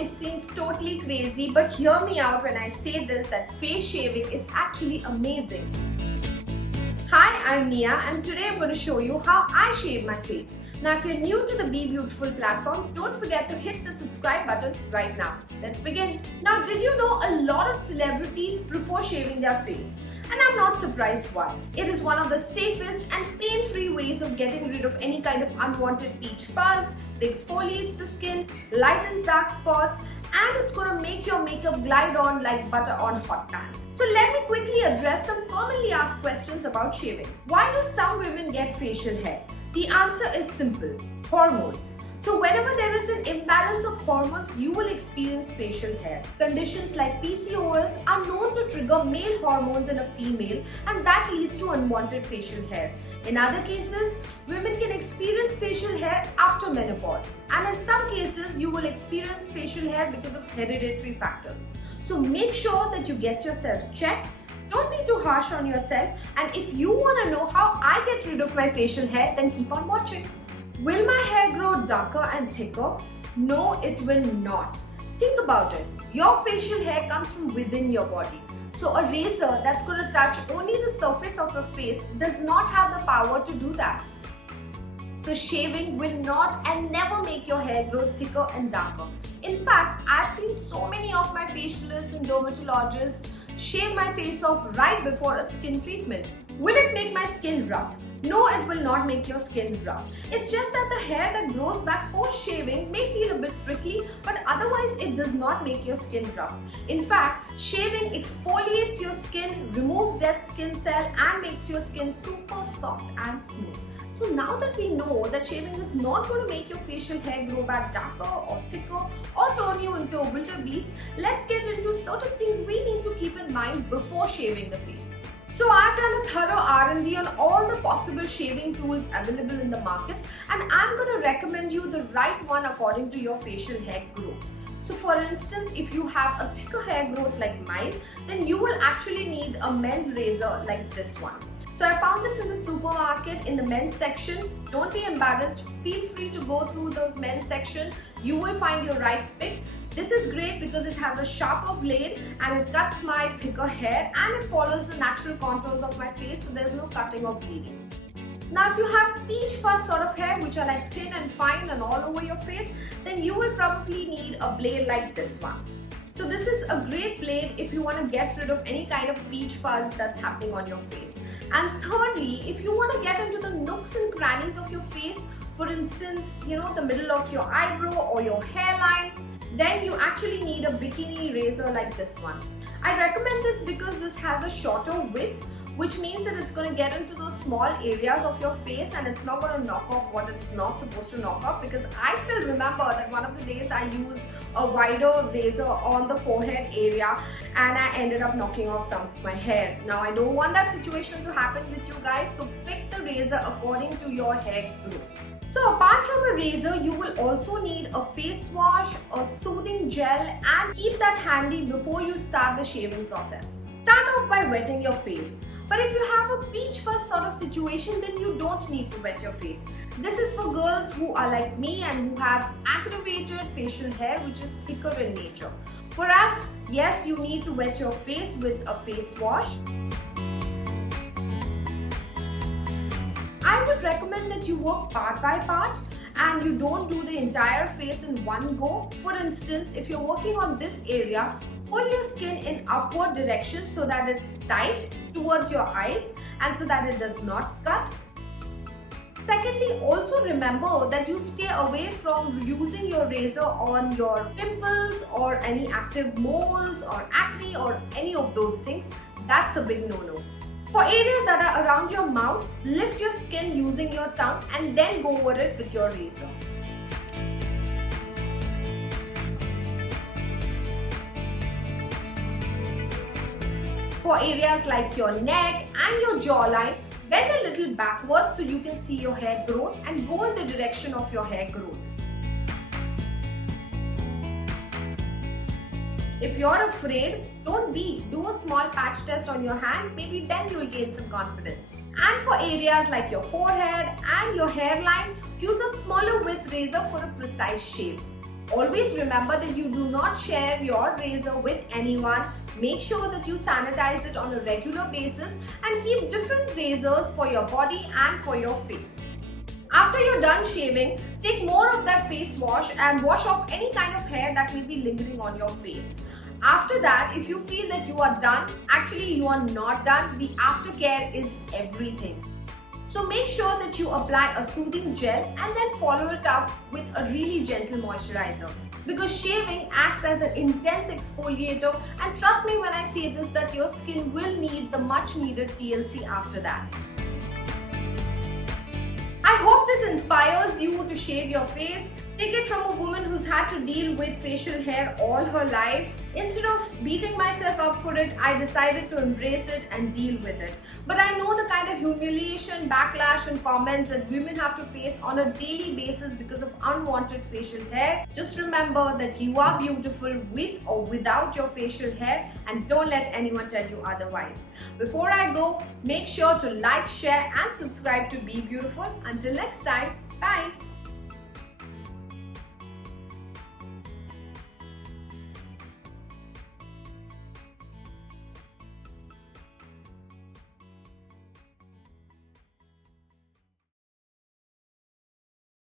it seems totally crazy, but hear me out when I say this, that face shaving is actually amazing. Hi, I'm Nia and today I'm going to show you how I shave my face. Now if you're new to the Be Beautiful platform, don't forget to hit the subscribe button right now. Let's begin. Now did you know a lot of celebrities prefer shaving their face? And I'm not surprised why. It is one of the safest and pain-free ways of getting rid of any kind of unwanted peach fuzz. It exfoliates the skin, lightens dark spots, and it's going to make your makeup glide on like butter on hot pan. So let me quickly address some commonly asked questions about shaving. Why do some women get facial hair? The answer is simple: hormones. So whenever there is an imbalance of hormones, you will experience facial hair. Conditions like PCOS are known to trigger male hormones in a female, and that leads to unwanted facial hair. In other cases, women can experience facial hair after menopause, and in some cases, you will experience facial hair because of hereditary factors. So make sure that you get yourself checked. Don't be too harsh on yourself, and if you want to know how I get rid of my facial hair, then keep on watching. Will my hair grow darker and thicker? No, it will not. Think about it. Your facial hair comes from within your body. So a razor that's going to touch only the surface of your face does not have the power to do that. So shaving will not and never make your hair grow thicker and darker. In fact, I've seen so many of my facialists and dermatologists shave my face off right before a skin treatment. Will it make my skin rough? No, it will not make your skin rough. It's just that the hair that grows back post-shaving may feel a bit prickly, but otherwise it does not make your skin rough. In fact, shaving exfoliates your skin, removes dead skin cell, and makes your skin super soft and smooth. So now that we know that shaving is not going to make your facial hair grow back darker or thicker or turn you into a wildebeest, let's get into certain things we need to keep in mind before shaving the face. So I've done a thorough R&D on all the possible shaving tools available in the market, and I'm going to recommend you the right one according to your facial hair growth. So for instance, if you have a thicker hair growth like mine, then you will actually need a men's razor like this one. So I found this in the supermarket in the men's section. Don't be embarrassed. Feel free to go through those men's section. You will find your right pick. This is great because it has a sharper blade and it cuts my thicker hair and it follows the natural contours of my face, so there's no cutting or bleeding. Now if you have peach fuzz sort of hair which are like thin and fine and all over your face, then you will probably need a blade like this one. So this is a great blade if you want to get rid of any kind of peach fuzz that's happening on your face. And thirdly, if you want to get into the nooks and crannies of your face, for instance, the middle of your eyebrow or your hairline, then you actually need a bikini razor like this one. I recommend this because this has a shorter width, which means that it's going to get into those small areas of your face and it's not going to knock off what it's not supposed to knock off, because I still remember that one of the days I used a wider razor on the forehead area and I ended up knocking off some of my hair. Now I don't want that situation to happen with you guys, so pick the razor according to your hair growth. So apart from a razor, you will also need a face wash, a soothing gel, and keep that handy before you start the shaving process. Start off by wetting your face. But if you have a peach fuzz sort of situation, then you don't need to wet your face. This is for girls who are like me and who have aggravated facial hair which is thicker in nature. For us, yes, you need to wet your face with a face wash. I would recommend that you work part by part and you don't do the entire face in one go. For instance, if you're working on this area, pull your skin in upward direction so that it's tight towards your eyes and so that it does not cut. Secondly, also remember that you stay away from using your razor on your pimples or any active moles or acne or any of those things. That's a big no-no. For areas that are around your mouth, lift your skin using your tongue and then go over it with your razor. For areas like your neck and your jawline, bend a little backwards so you can see your hair growth and go in the direction of your hair growth. If you're afraid, don't be. Do a small patch test on your hand, maybe then you'll gain some confidence. And for areas like your forehead and your hairline, use a smaller width razor for a precise shape. Always remember that you do not share your razor with anyone. Make sure that you sanitize it on a regular basis and keep different razors for your body and for your face. After you're done shaving, take more of that face wash and wash off any kind of hair that may be lingering on your face. After that, if you feel that you are done, actually you are not done. The aftercare is everything. So make sure that you apply a soothing gel and then follow it up with a really gentle moisturizer. Because shaving acts as an intense exfoliator, and trust me when I say this that your skin will need the much needed TLC after that. I hope this inspires you to shave your face. Take it from a woman who's had to deal with facial hair all her life. Instead of beating myself up for it, I decided to embrace it and deal with it. But I know the kind of humiliation, backlash and comments that women have to face on a daily basis because of unwanted facial hair. Just remember that you are beautiful with or without your facial hair, and don't let anyone tell you otherwise. Before I go, make sure to like, share and subscribe to Be Beautiful. Until next time, bye.